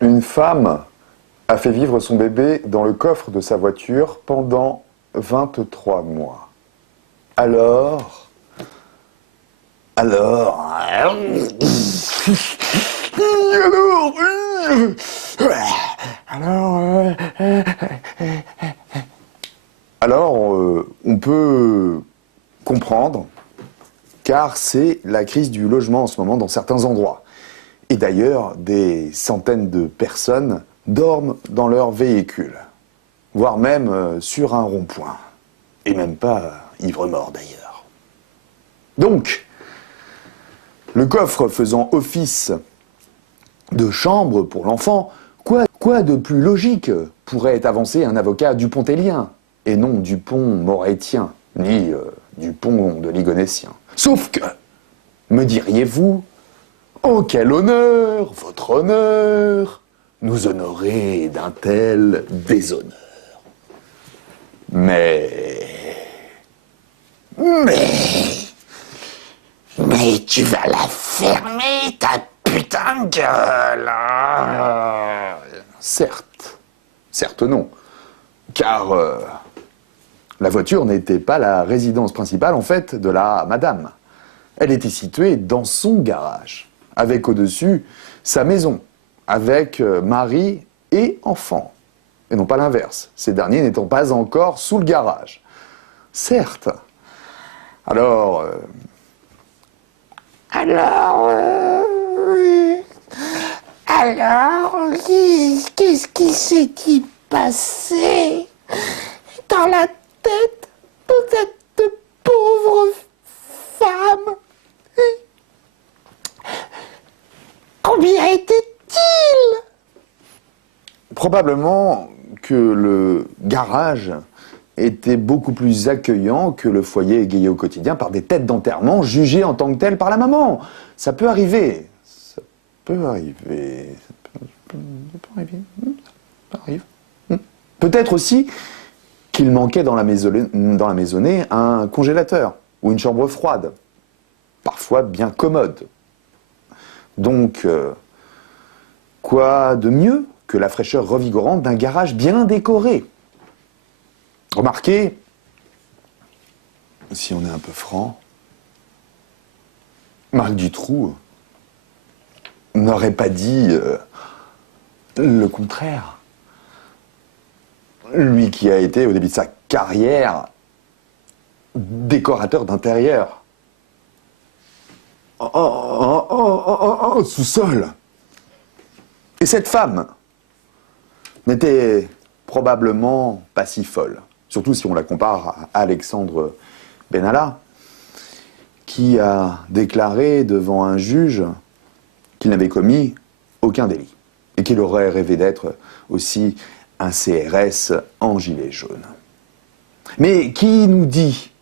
Une femme a fait vivre son bébé dans le coffre de sa voiture pendant 23 mois. Alors, alors, alors, on peut comprendre, car c'est la crise du logement en ce moment dans certains endroits. Et d'ailleurs, des centaines de personnes dorment dans leur véhicule, voire même sur un rond-point. Et même pas ivre-mort d'ailleurs. Donc, le coffre faisant office de chambre pour l'enfant, quoi de plus logique pourrait avancer un avocat dupontélien, et non Dupont-Morettien, ni Dupont de Ligonnésien. Sauf que, me diriez-vous, oh quel honneur, votre honneur, nous honorer d'un tel déshonneur. Mais tu vas la fermer, ta putain de gueule. Certes non, car la voiture n'était pas la résidence principale en fait de la madame. Elle était située dans son garage, avec au-dessus sa maison, avec mari et enfant. Et non pas l'inverse, ces derniers n'étant pas encore sous le garage. Certes. Alors... Qu'est-ce qui s'est-il passé dans la tête de cette pauvre femme? Combien était-il? Probablement que le garage était beaucoup plus accueillant que le foyer égayé au quotidien par des têtes d'enterrement jugées en tant que telles par la maman. Ça peut arriver. Ça peut arriver. Ça arrive. Peut-être aussi qu'il manquait dans la maisonnée un congélateur ou une chambre froide, parfois bien commode. Donc, quoi de mieux que la fraîcheur revigorante d'un garage bien décoré? Remarquez, si on est un peu franc, Marc Dutroux n'aurait pas dit le contraire. Lui qui a été, au début de sa carrière, décorateur d'intérieur. Sous-sol. Et cette femme n'était probablement pas si folle. Surtout si on la compare à Alexandre Benalla, qui a déclaré devant un juge qu'il n'avait commis aucun délit et qu'il aurait rêvé d'être aussi un CRS en gilet jaune. Mais qui nous dit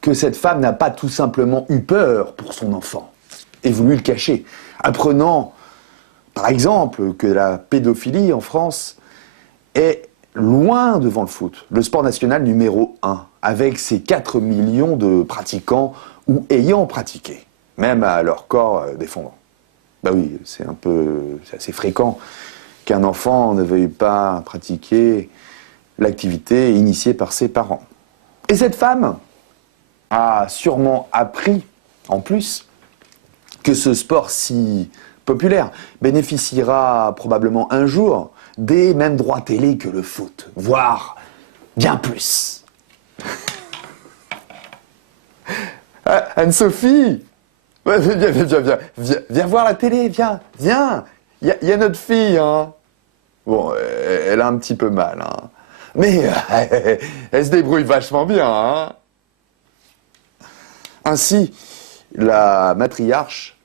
que cette femme n'a pas tout simplement eu peur pour son enfant et voulu le cacher, apprenant, par exemple, que la pédophilie en France est loin devant le foot, le sport national numéro 1, avec ses 4 millions de pratiquants ou ayant pratiqué, même à leur corps défendant. Bah oui, c'est assez fréquent qu'un enfant ne veuille pas pratiquer l'activité initiée par ses parents. Et cette femme a sûrement appris, en plus, que ce sport si populaire bénéficiera probablement un jour des mêmes droits télé que le foot, voire bien plus. Anne-Sophie, viens voir la télé, viens. Il y a notre fille, hein. Bon, elle a un petit peu mal, hein. Mais elle se débrouille vachement bien, hein. Ainsi, la matriarche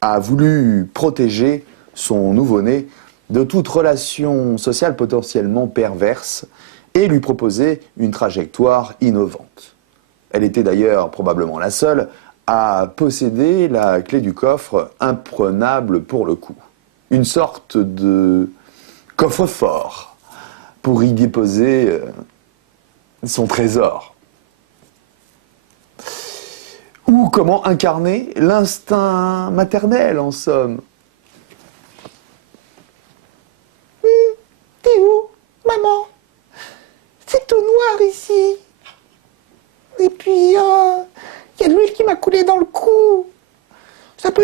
a voulu protéger son nouveau-né de toute relation sociale potentiellement perverse et lui proposer une trajectoire innovante. Elle était d'ailleurs probablement la seule à posséder la clé du coffre imprenable pour le coup. Une sorte de coffre-fort pour y déposer son trésor. Ou comment incarner l'instinct maternel, en somme.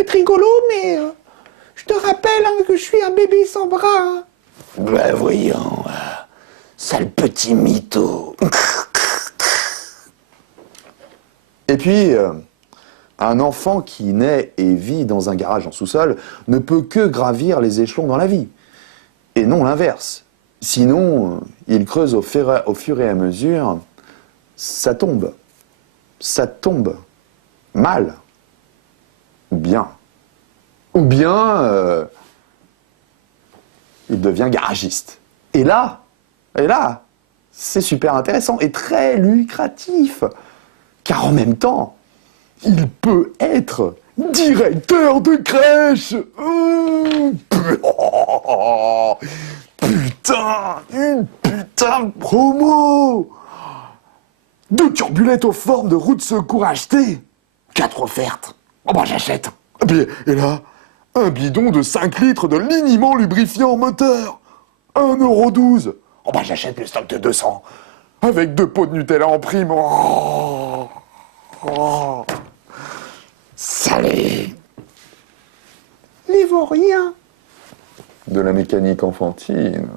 peut être rigolo, mais je te rappelle que je suis un bébé sans bras. Hein. Ben voyons, sale petit mytho. Et puis, un enfant qui naît et vit dans un garage en sous-sol ne peut que gravir les échelons dans la vie, et non l'inverse. Sinon, il creuse au fur et à mesure, ça tombe. Ça tombe. Mal. Ou bien. Ou bien, il devient garagiste. Et là, c'est super intéressant et très lucratif. Car en même temps, il peut être directeur de crèche. Putain, une putain de promo. 2 turbulettes aux formes de roue de secours achetées. 4 offertes. Oh bah j'achète. Et là, un bidon de 5 litres de liniment lubrifiant moteur. 1,12 €. Oh bah j'achète le stock de 200. Avec 2 pots de Nutella en prime. Salé. Les vaut rien. De la mécanique enfantine.